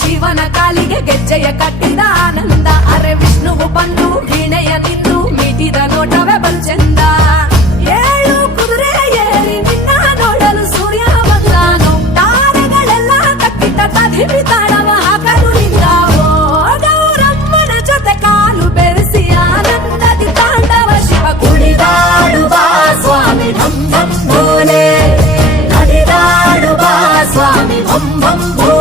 ಶಿವನ ಕಾಲಿಗೆ ಗೆಜ್ಜೆಯ ಕಟ್ಟಿದ ಆನಂದ. ಅರೆ ವಿಷ್ಣುವು ಬಂದು ವೀಣೆಯ ನಿಂದು ಮೀಟಿದ ನೋಟವೇ ಬಲ್ಚೆಂದ ಏಳು ಕುದುರೆ ಏರಿ ನಿನ್ನ ನೋಡಲು ಸೂರ್ಯ ಬಂದಾನು ತಾರೆಗಳೆಲ್ಲ ತಕ್ಕಿಟ್ಟ ತದಿಮಿತ భం భం భో